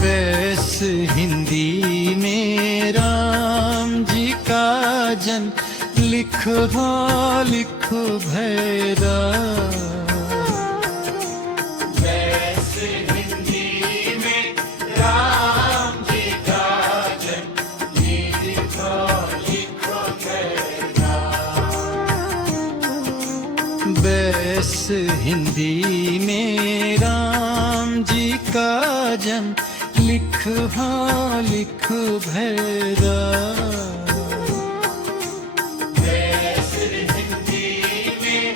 बैस हिंदी में राम जी का जन लिखो लिखो भैरा। बैस हिंदी में राम जी का जन लिखो लिखो भैरा। बैस हिंदी में राम जी का जन लिख लिख भैरा। बैस हिंदी में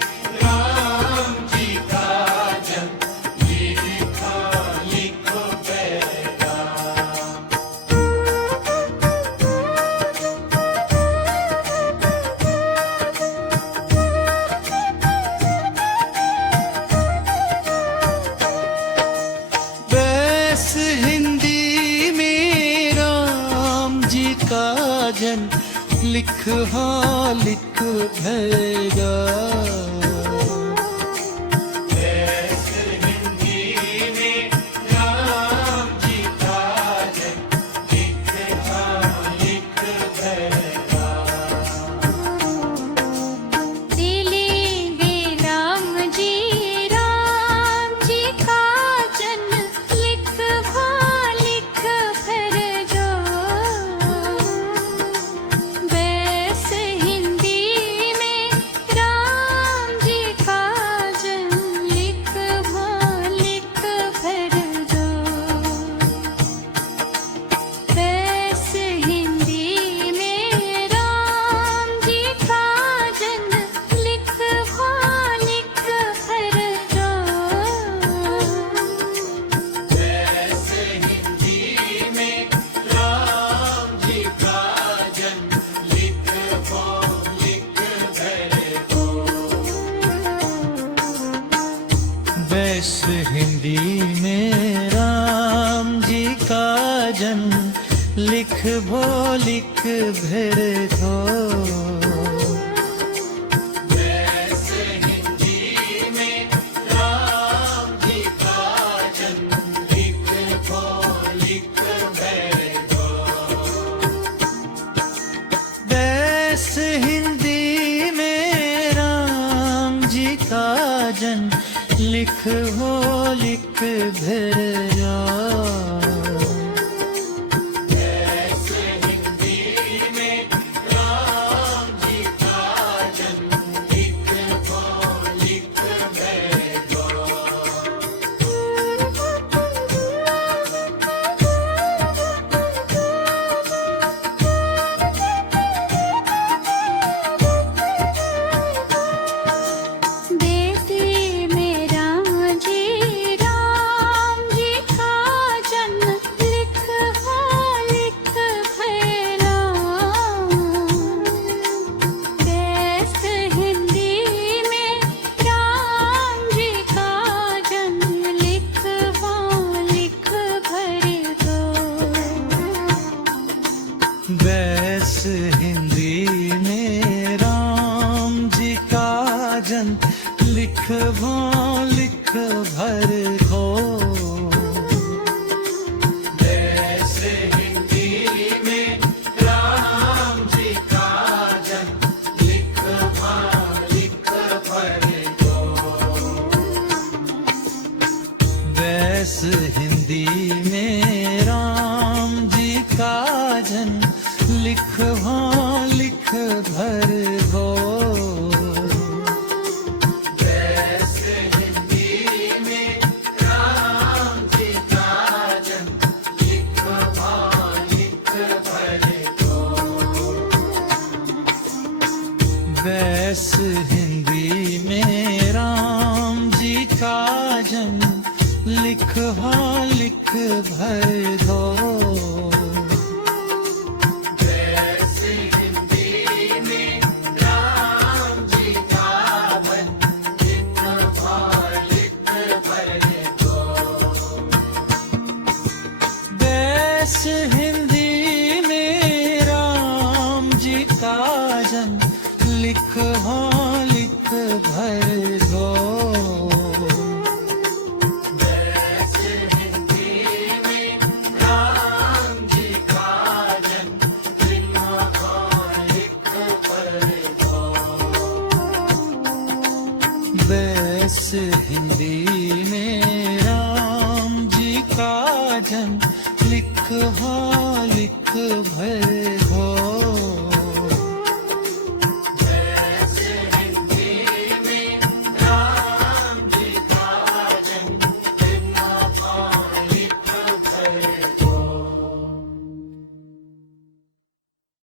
राम जी का जन लिख लिख भैरा। बैस हिंदी में राम जी का जन लिख लिख भैरा। बैस हिंदी में राम जी का जन लिख लिख भैरा। दिलेंगे राम जी का जन लिख लिख भर जो। बैस हिंदी में राम जी का जन लिख लिख भर जो। बैस हिंदी में राम जी का जन लिख लिख भर जो। बैस हिंदी में राम जी का जन लिख लिख भैरा। बैस हिंदी में राम जी का जन लिख लिख भर दो। बैस हिंदी में राम जी का जन लिख लिख भर दो। बैस हिंदी में राम जी का जन लिख लिख भर जा। बैस हिंदी में राम जी का जन लिख लिख भर जा। बेटी मेरा जी का जन लिख लिख भैरा। बैस हिंदी में राम जी का जन लिख लिख भर दो। बैस हिंदी में राम जी का जन लिख लिख भर दो। बैस हिंदी में राम जी का जन लिख लिख भर दो। बैस हिंदी में राम जी का जन लिख लिख भर दो। बैस हिंदी में राम जी का जन लिख लिख भर दो। बैस हिंदी में राम जी का जन लिख लिख भर दो। बैस हिंदी में राम जी का जन लिख लिख भर दो। बैस हिंदी में राम जी का जन लिख लिख भर दो। बैस हिंदी में जन लिखवा लिख भर दो।